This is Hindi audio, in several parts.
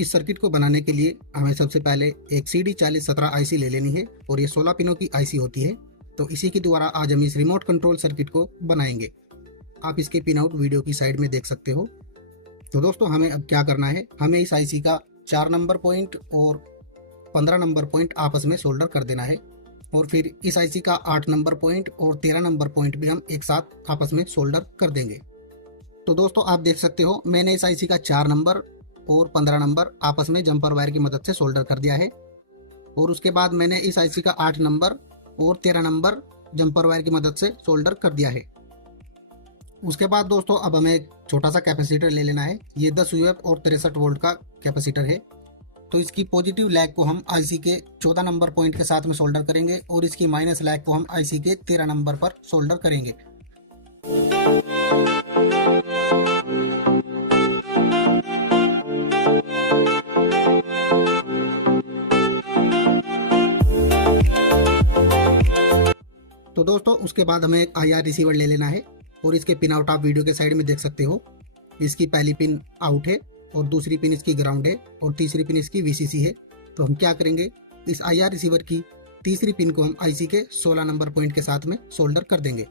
इस सर्किट को बनाने के लिए हमें सबसे पहले एक CD4017 आईसी ले लेनी है और ये 16 पिनों की आईसी होती है। तो इसी के द्वारा आज हम इस रिमोट कंट्रोल सर्किट को बनाएंगे। आप इसके पिन आउट वीडियो की साइड में देख सकते हो। तो दोस्तों हमें अब क्या करना है, हमें इस आईसी का 4 नंबर पॉइंट और 15 नंबर पॉइंट आपस में सोल्डर कर देना है और फिर इस आईसी का 8 नंबर पॉइंट और 13 नंबर पॉइंट भी हम एक साथ आपस में सोल्डर कर देंगे। तो दोस्तों आप देख सकते हो मैंने इस आईसी का 4 नंबर और 15 नंबर आपस में जंपर वायर की मदद से सोल्डर कर दिया है और उसके बाद मैंने इस आईसी का 8 नंबर और 13 नंबर जंपर वायर की मदद से सोल्डर कर दिया है। उसके बाद दोस्तों अब हमें एक छोटा सा कैपेसिटर ले लेना है। ये 10 यूएफ और 63 वोल्ट का कैपेसिटर है। तो इसकी पॉजिटिव लैग को हम आईसी के 14 नंबर पॉइंट के साथ में सोल्डर करेंगे और इसकी माइनस लैग को हम आईसी के 13 नंबर पर सोल्डर करेंगे। तो दोस्तों उसके बाद हमें एक IR रिसीवर ले लेना है और इसके पिन आउट आप वीडियो के साइड में देख सकते हो। इसकी पहली पिन आउट है और दूसरी पिन इसकी ग्राउंड है और तीसरी पिन इसकी VCC है। तो हम क्या करेंगे, इस IR रिसीवर की तीसरी पिन को हम आईसी के 16 नंबर पॉइंट के साथ में सोल्डर कर देंगे।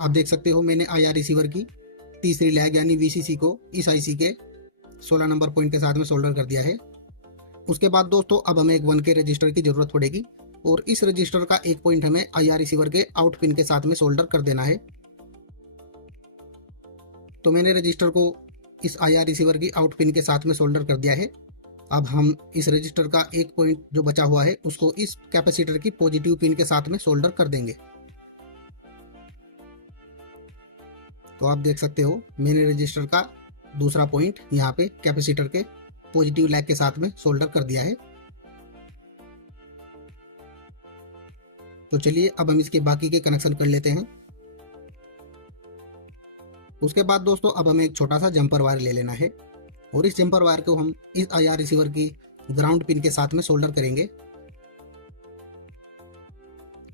आप देख सकते हो मैंने IR रिसीवर की तीसरी लैग यानी VCC को इस आईसी के 16 नंबर पॉइंट के साथ में सोल्डर कर दिया है। उसके बाद दोस्तों अब हमें एक 1K रजिस्टर की जरूरत पड़ेगी और इस रजिस्टर का एक पॉइंट हमें IR रिसीवर के आउट पिन के साथ में सोल्डर कर देना है। तो मैंने रजिस्टर को इस IR रिसीवर की आउट पिन के साथ में सोल्डर कर दिया है। अब हम इस रजिस्टर का एक पॉइंट जो बचा हुआ है उसको इस कैपेसिटर की पॉजिटिव पिन के साथ में सोल्डर कर देंगे। तो आप देख सकते हो मैंने रजिस्टर का दूसरा पॉइंट यहाँ पे कैपेसिटर के पॉजिटिव लैग के साथ में सोल्डर कर दिया है। तो चलिए अब हम इसके बाकी के कनेक्शन कर लेते हैं। उसके बाद दोस्तों अब हमें एक छोटा सा जंपर वायर ले लेना है और इस जंपर वायर को हम इस IR रिसीवर की ग्राउंड पिन के साथ में सोल्डर करेंगे।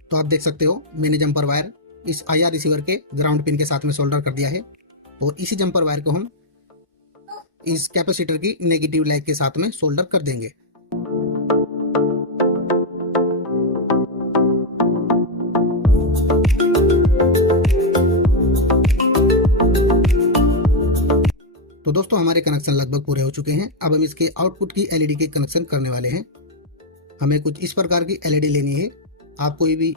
तो आप देख सकते हो मैंने जंपर वायर इस IR रिसीवर के ग्राउंड पिन के साथ में सोल्डर कर दिया है और इसी जंपर वायर को हम इस कैपेसिटर की नेगेटिव लैग के साथ में सोल्डर कर देंगे। तो दोस्तों हमारे कनेक्शन लगभग पूरे हो चुके हैं। अब हम इसके आउटपुट की LED के कनेक्शन करने वाले हैं। हमें कुछ इस प्रकार की LED लेनी है। आप कोई भी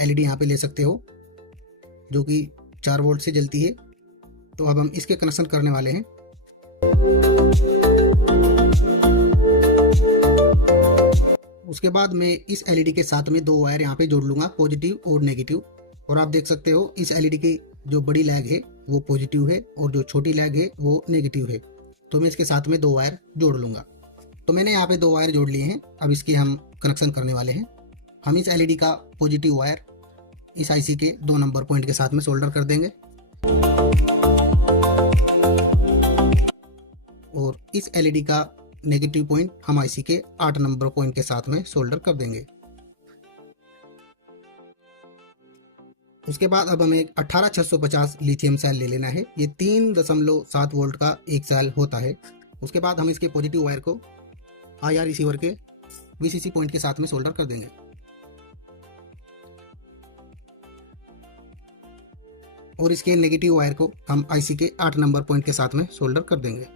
LED यहाँ पे ले सकते हो जो कि 4 वोल्ट से जलती है। तो अब हम इसके कनेक्शन करने वाले हैं। उसके बाद मैं इस LED के साथ में 2 वायर यहाँ पे जोड़ लूंगा, पॉजिटिव और नेगेटिव। और आप देख सकते हो इस LED की जो बड़ी लैग है वो पॉजिटिव है और जो छोटी लैग है वो नेगेटिव है। तो मैं इसके साथ में 2 वायर जोड़ लूंगा। तो मैंने यहाँ पे 2 वायर जोड़ लिए हैं। अब इसके हम कनेक्शन करने वाले हैं। हम इस LED का पॉजिटिव वायर इस आईसी के 2 नंबर पॉइंट के साथ में सोल्डर कर देंगे और इस LED का नेगेटिव पॉइंट हम आईसी के 8 नंबर पॉइंट के साथ में सोल्डर कर देंगे। उसके बाद अब हमें 18650 लिथियम सेल ले लेना है। ये 3.7 वोल्ट का एक सेल होता है। उसके बाद हम इसके पॉजिटिव वायर को IR रिसीवर के VCC पॉइंट के साथ में सोल्डर कर देंगे और इसके नेगेटिव वायर को हम आईसी के 8 नंबर पॉइंट के साथ में सोल्डर कर देंगे।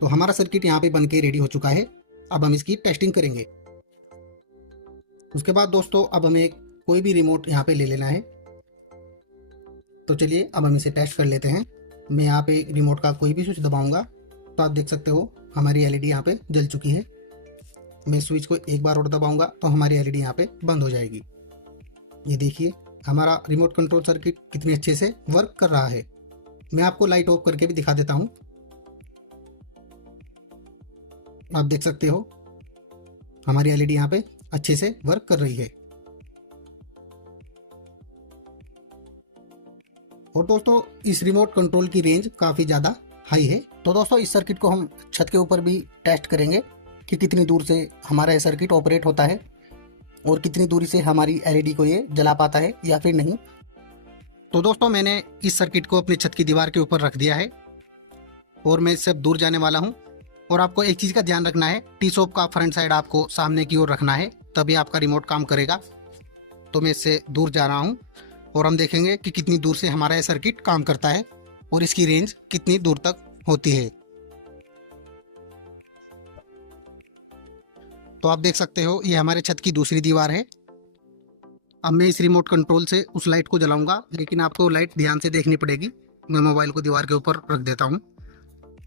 तो हमारा सर्किट यहाँ पे बनके रेडी हो चुका है। अब हम इसकी टेस्टिंग करेंगे। उसके बाद दोस्तों अब हमें कोई भी रिमोट यहाँ पे ले लेना है। तो चलिए अब हम इसे टेस्ट कर लेते हैं। मैं यहाँ पे रिमोट का कोई भी स्विच दबाऊंगा तो आप देख सकते हो हमारी LED यहाँ पे जल चुकी है। मैं स्विच को एक बार और दबाऊंगा तो हमारी LED यहाँ पे बंद हो जाएगी। ये देखिए हमारा रिमोट कंट्रोल सर्किट कितने अच्छे से वर्क कर रहा है। मैं आपको लाइट ऑफ करके भी दिखा देता हूँ। आप देख सकते हो हमारी LED यहाँ पे अच्छे से वर्क कर रही है। और दोस्तों इस रिमोट कंट्रोल की रेंज काफ़ी ज़्यादा हाई है। तो दोस्तों इस सर्किट को हम छत के ऊपर भी टेस्ट करेंगे कि कितनी दूर से हमारा ये सर्किट ऑपरेट होता है और कितनी दूरी से हमारी एलईडी को ये जला पाता है या फिर नहीं। तो दोस्तों मैंने इस सर्किट को अपनी छत की दीवार के ऊपर रख दिया है और मैं इससे दूर जाने वाला हूँ। और आपको एक चीज़ का ध्यान रखना है, टी शॉप का फ्रंट साइड आपको सामने की ओर रखना है, तभी आपका रिमोट काम करेगा। तो मैं इससे दूर जा रहा हूँ और हम देखेंगे कि कितनी दूर से हमारा ये सर्किट काम करता है और इसकी रेंज कितनी दूर तक होती है। तो आप देख सकते हो ये हमारे छत की दूसरी दीवार है। अब मैं इस रिमोट कंट्रोल से उस लाइट को जलाऊंगा, लेकिन आपको लाइट ध्यान से देखनी पड़ेगी। मैं मोबाइल को दीवार के ऊपर रख देता हूँ।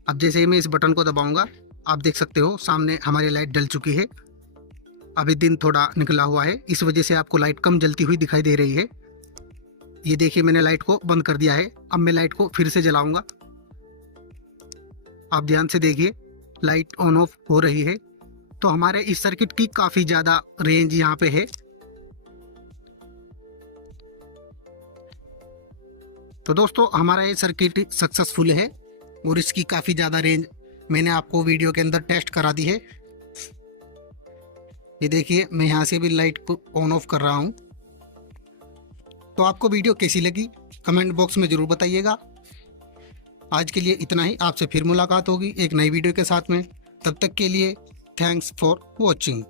अब जैसे ही मैं इस बटन को दबाऊंगा, आप देख सकते हो सामने हमारी लाइट जल चुकी है। अभी दिन थोड़ा निकला हुआ है, इस वजह से आपको लाइट कम जलती हुई दिखाई दे रही है। ये देखिए मैंने लाइट को बंद कर दिया है। अब मैं लाइट को फिर से जलाऊंगा। आप ध्यान से देखिए लाइट ऑन ऑफ हो रही है। तो हमारे इस सर्किट की काफ़ी ज़्यादा रेंज यहाँ पे है। तो दोस्तों हमारा ये सर्किट सक्सेसफुल है और इसकी काफ़ी ज़्यादा रेंज मैंने आपको वीडियो के अंदर टेस्ट करा दी है। ये देखिए मैं यहाँ से भी लाइट को ऑन ऑफ कर रहा हूँ। तो आपको वीडियो कैसी लगी कमेंट बॉक्स में ज़रूर बताइएगा। आज के लिए इतना ही, आपसे फिर मुलाकात होगी एक नई वीडियो के साथ में। तब तक के लिए थैंक्स फॉर वॉचिंग।